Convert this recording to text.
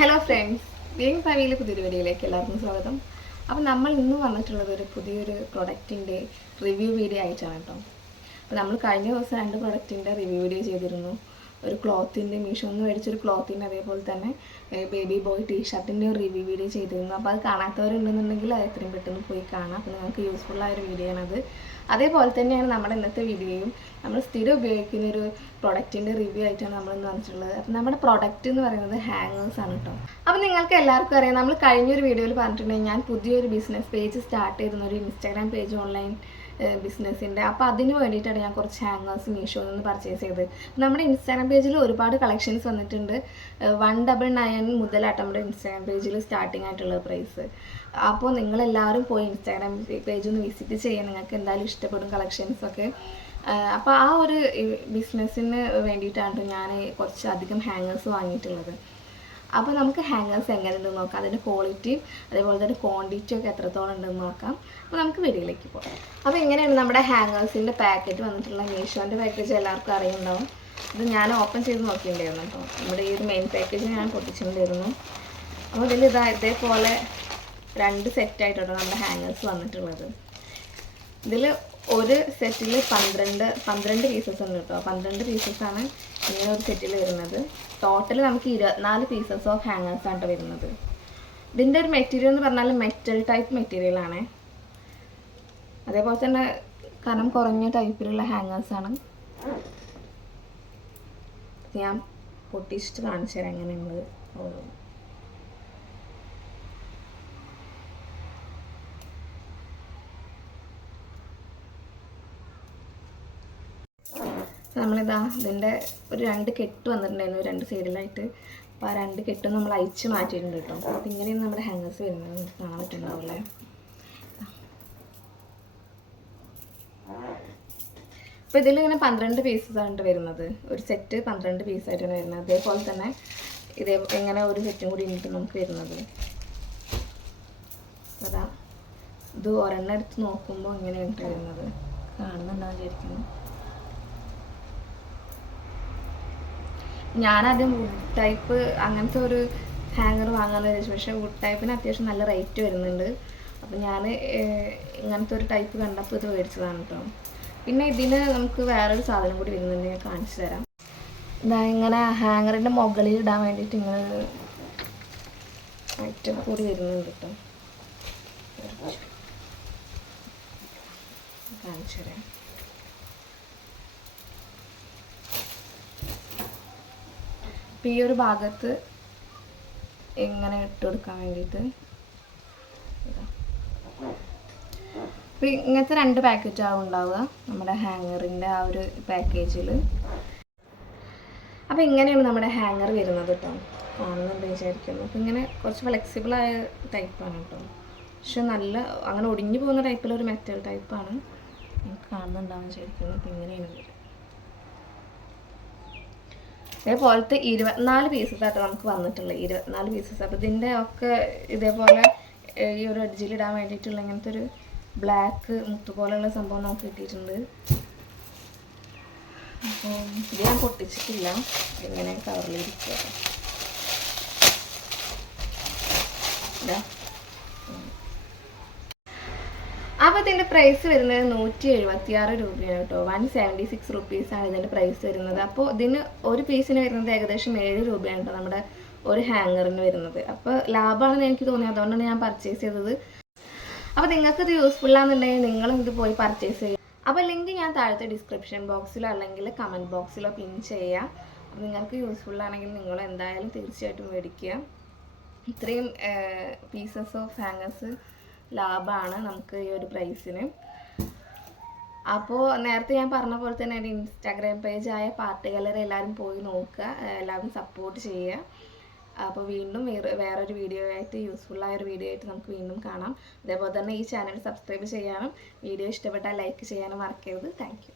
Hello friends, being ഫാമിലിയിലെ പുതിയൊരു വീഡിയോയിലേക്ക് എല്ലാവർക്കും സ്വാഗതം. അപ്പോൾ നമ്മൾ ഇന്ന് വന്നിട്ടുള്ളത് ഒരു പുതിയൊരു പ്രൊഡക്റ്റിൻ്റെ റിവ്യൂ വീഡിയോ ആയിട്ടാണ് കേട്ടോ. അപ്പോൾ നമ്മൾ കഴിഞ്ഞ ദിവസം 2 പ്രൊഡക്റ്റിൻ്റെ റിവ്യൂ വീഡിയോ ചെയ്തിരുന്നു. ഒരു ക്ലോത്തിൻ്റെ മീഷോന്ന് മേടിച്ചൊരു ക്ലോത്തിൻ്റെ, അതേപോലെ തന്നെ ബേബി ബോയ് ടീഷർട്ടിൻ്റെ ഒരു റിവ്യൂ വീഡിയോ ചെയ്തിരുന്നു. അപ്പോൾ അത് കാണാത്തവരുണ്ടെന്നുണ്ടെങ്കിൽ അത് എത്രയും പെട്ടെന്ന് പോയി കാണാം. അപ്പോൾ നിങ്ങൾക്ക് യൂസ്ഫുള്ളായൊരു വീഡിയോ ആണത്. അതേപോലെ തന്നെയാണ് നമ്മുടെ ഇന്നത്തെ വീഡിയോയും. നമ്മൾ സ്ഥിരം ഉപയോഗിക്കുന്ന ഒരു പ്രൊഡക്റ്റിൻ്റെ റിവ്യൂ ആയിട്ടാണ് നമ്മളിന്ന് വന്നിട്ടുള്ളത്. അപ്പം നമ്മുടെ പ്രൊഡക്റ്റ് എന്ന് പറയുന്നത് ഹാങ്ങേഴ്സാണ് കേട്ടോ. അപ്പോൾ നിങ്ങൾക്ക് എല്ലാവർക്കും അറിയാം, നമ്മൾ കഴിഞ്ഞൊരു വീഡിയോയിൽ പറഞ്ഞിട്ടുണ്ടെങ്കിൽ ഞാൻ പുതിയൊരു ബിസിനസ് പേജ് സ്റ്റാർട്ട് ചെയ്തിരുന്ന ഒരു ഇൻസ്റ്റാഗ്രാം പേജ് ഓൺലൈൻ ബിസിനസ്സിൻ്റെ. അപ്പോൾ അതിന് വേണ്ടിയിട്ടാണ് ഞാൻ കുറച്ച് ഹാങ്ങേഴ്സ് മീഷോയിൽ നിന്ന് പർച്ചേസ് ചെയ്തത്. നമ്മുടെ ഇൻസ്റ്റാഗ്രാം പേജിൽ ഒരുപാട് കളക്ഷൻസ് വന്നിട്ടുണ്ട്. 199 മുതലായിട്ട് നമ്മുടെ ഇൻസ്റ്റാഗ്രാം പേജിൽ സ്റ്റാർട്ടിംഗ് ആയിട്ടുള്ള പ്രൈസ്. അപ്പോൾ നിങ്ങളെല്ലാവരും പോയി ഇൻസ്റ്റാഗ്രാം പേജ് ഒന്ന് വിസിറ്റ് ചെയ്യാൻ, നിങ്ങൾക്ക് എന്തായാലും ഇഷ്ടപ്പെടും കളക്ഷൻസൊക്കെ. അപ്പോൾ ആ ഒരു ബിസിനസ്സിന് വേണ്ടിയിട്ടാണ് ഞാൻ കുറച്ച് അധികം ഹാങ്ങേഴ്സ് വാങ്ങിയിട്ടുള്ളത്. അപ്പോൾ നമുക്ക് ഹാങ്ങേഴ്സ് എങ്ങനെയുണ്ടെന്ന് നോക്കാം, അതിൻ്റെ ക്വാളിറ്റിയും അതേപോലെ തന്നെ ക്വാണ്ടിറ്റിയും ഒക്കെ എത്രത്തോളം ഉണ്ടെന്ന് നോക്കാം. അപ്പോൾ നമുക്ക് വീഡിയോയിലേക്ക് പോകാം. അപ്പോൾ ഇങ്ങനെയാണ് നമ്മുടെ ഹാങ്ങേഴ്സിൻ്റെ പാക്കറ്റ് വന്നിട്ടുള്ള. മീഷോൻ്റെ പാക്കേജ് എല്ലാവർക്കും അറിയുന്നുണ്ടാവും. ഇത് ഞാൻ ഓപ്പൺ ചെയ്ത് നോക്കിയിട്ടുണ്ടായിരുന്നു കേട്ടോ. നമ്മുടെ ഈ ഒരു മെയിൻ പാക്കേജ് ഞാൻ പൊട്ടിച്ചിട്ടുണ്ടായിരുന്നു. അപ്പോൾ ഇതിൽ ഇതേപോലെ 2 സെറ്റായിട്ടോ നമ്മുടെ ഹാങ്ങേഴ്സ് വന്നിട്ടുള്ളത്. ഇതിൽ ഒരു സെറ്റിൽ 12 പീസസ് ഉണ്ട് കേട്ടോ. 12 പീസസാണ് ഇങ്ങനെ ഒരു സെറ്റിൽ വരുന്നത്. ടോട്ടൽ നമുക്ക് 24 പീസസ് ഓഫ് ഹാങ്ങേഴ്സാണ് വരുന്നത്. ഇതിൻ്റെ ഒരു മെറ്റീരിയൽ എന്ന് പറഞ്ഞാൽ മെറ്റൽ ടൈപ്പ് മെറ്റീരിയലാണ്. അതേപോലെ തന്നെ കനം കുറഞ്ഞ ടൈപ്പിലുള്ള ഹാങ്ങേഴ്സാണ്. ഞാൻ പൊട്ടിച്ചിട്ട് കാണിച്ചു തരാം എങ്ങനെയുള്ളത്. നമ്മളിതാ ഇതിൻ്റെ ഒരു 2 കെട്ട് വന്നിട്ടുണ്ടായിരുന്നു 2 സൈഡിലായിട്ട്. അപ്പോൾ ആ 2 കെട്ടും നമ്മൾ അയച്ച് മാറ്റിയിട്ടുണ്ട് കേട്ടോ. അപ്പോൾ ഇങ്ങനെയാണ് നമ്മുടെ ഹാങ്ങേഴ്സ് വരുന്നത്. നമുക്ക് കാണാൻ പറ്റുന്നുണ്ടാവില്ലേ. അപ്പോൾ ഇതിലിങ്ങനെ 12 പീസസാണ് വരുന്നത്. ഒരു സെറ്റ് 12 പീസായിട്ടാണ് വരുന്നത്. അതേപോലെ തന്നെ ഇങ്ങനെ ഒരു സെറ്റും കൂടി ഉണ്ട് നമുക്ക് വരുന്നത്. അതാ ഇത് ഒരെണ്ണം എടുത്ത് നോക്കുമ്പോൾ ഇങ്ങനെയാണ് വരുന്നത്. കാണുന്നുണ്ടാവും വിചാരിക്കുന്നു. ഞാനാദ്യം വുഡ് ടൈപ്പ് അങ്ങനത്തെ ഒരു ഹാങ്ങർ വാങ്ങാമെന്ന് വിചാരിച്ചു. പക്ഷേ വുഡ് ടൈപ്പിന് അത്യാവശ്യം നല്ല റേറ്റ് വരുന്നുണ്ട്. അപ്പോൾ ഞാൻ ഇങ്ങനത്തെ ഒരു ടൈപ്പ് കണ്ടപ്പോൾ ഇത് മേടിച്ചതാണ് കേട്ടോ. പിന്നെ ഇതിന് നമുക്ക് വേറൊരു സാധനം കൂടി വരുന്നുണ്ട്, ഞാൻ കാണിച്ചു തരാം. ഇങ്ങനെ ഹാങ്ങറിൻ്റെ മുകളിൽ ഇടാൻ വേണ്ടിയിട്ട് ഇങ്ങനെ ഐറ്റം കൂടി വരുന്നുണ്ട് കേട്ടോ. കാണിച്ചു തരാം. അപ്പോൾ ഈ ഒരു ഭാഗത്ത് എങ്ങനെ ഇട്ട് കൊടുക്കാൻ വേണ്ടിയിട്ട് അപ്പോൾ ഇങ്ങനത്തെ 2 പാക്കറ്റാവും ഉണ്ടാവുക നമ്മുടെ ഹാങ്ങറിൻ്റെ ആ ഒരു പാക്കേജിൽ. അപ്പോൾ ഇങ്ങനെയാണ് നമ്മുടെ ഹാങ്ങർ വരുന്നത് കേട്ടോ. കാണുന്നുണ്ട് വിചാരിക്കുന്നു. അപ്പോൾ ഇങ്ങനെ കുറച്ച് ഫ്ലെക്സിബിളായ ടൈപ്പാണ് കേട്ടോ. പക്ഷെ നല്ല അങ്ങനെ ഒടിഞ്ഞു പോകുന്ന ടൈപ്പിലൊരു മെറ്റൽ ടൈപ്പാണ്. നമുക്ക് കാണുന്നുണ്ടാവും വിചാരിക്കുന്നു. അപ്പോൾ ഇങ്ങനെയാണ് വരും. ഇതേപോലത്തെ 24 പീസസായിട്ട് നമുക്ക് വന്നിട്ടുള്ളത്. 24 പീസസ്. അപ്പോൾ ഇതിൻ്റെ ഒക്കെ ഇതേപോലെ ഈ ഒരു എഡ്ജിലിടാൻ വേണ്ടിയിട്ടുള്ള ഇങ്ങനത്തെ ഒരു ബ്ലാക്ക് മുത്ത് പോലെയുള്ള സംഭവം നമുക്ക് കിട്ടിയിട്ടുണ്ട്. അപ്പോൾ ഇത് ഞാൻ പൊട്ടിച്ചിട്ടില്ല, ഇങ്ങനെ കവറിലിരിക്കുക. അപ്പോൾ ഇതിൻ്റെ പ്രൈസ് വരുന്നത് 176 രൂപയാണ് കേട്ടോ. 176 റുപ്പീസാണ് ഇതിൻ്റെ പ്രൈസ് വരുന്നത്. അപ്പോൾ ഇതിന് ഒരു പീസിന് വരുന്നത് ഏകദേശം 7 രൂപയാണ് കേട്ടോ നമ്മുടെ ഒരു ഹാങ്ങറിന് വരുന്നത്. അപ്പോൾ ലാഭമാണെന്ന് എനിക്ക് തോന്നി, അതുകൊണ്ടാണ് ഞാൻ പർച്ചേസ് ചെയ്തത്. അപ്പോൾ നിങ്ങൾക്കിത് യൂസ്ഫുൾ ആണെന്നുണ്ടെങ്കിൽ നിങ്ങളും ഇത് പോയി പർച്ചേസ് ചെയ്യുക. അപ്പോൾ ലിങ്ക് ഞാൻ താഴത്തെ ഡിസ്ക്രിപ്ഷൻ ബോക്സിലോ അല്ലെങ്കിൽ കമൻറ്റ് ബോക്സിലോ പിൻ ചെയ്യുക. അപ്പോൾ നിങ്ങൾക്ക് യൂസ്ഫുൾ ആണെങ്കിൽ നിങ്ങൾ എന്തായാലും തീർച്ചയായിട്ടും മേടിക്കുക. ഇത്രയും പീസസ് ഓഫ് ഹാങ്ങേഴ്സ് ലാഭമാണ് നമുക്ക് ഈ ഒരു പ്രൈസിന്. അപ്പോൾ നേരത്തെ ഞാൻ പറഞ്ഞ പോലെ തന്നെ എൻ്റെ ഇൻസ്റ്റാഗ്രാം പേജായ പാർട്ടി ഗാലറി എല്ലാവരും പോയി നോക്കുക, എല്ലാവരും സപ്പോർട്ട് ചെയ്യുക. അപ്പോൾ വീണ്ടും വേറൊരു വീഡിയോ ആയിട്ട്, യൂസ്ഫുള്ളായൊരു വീഡിയോ ആയിട്ട് നമുക്ക് വീണ്ടും കാണാം. അതേപോലെ തന്നെ ഈ ചാനൽ സബ്സ്ക്രൈബ് ചെയ്യാനും വീഡിയോ ഇഷ്ടപ്പെട്ടാൽ ലൈക്ക് ചെയ്യാനും മറക്കരുത്. Thank you.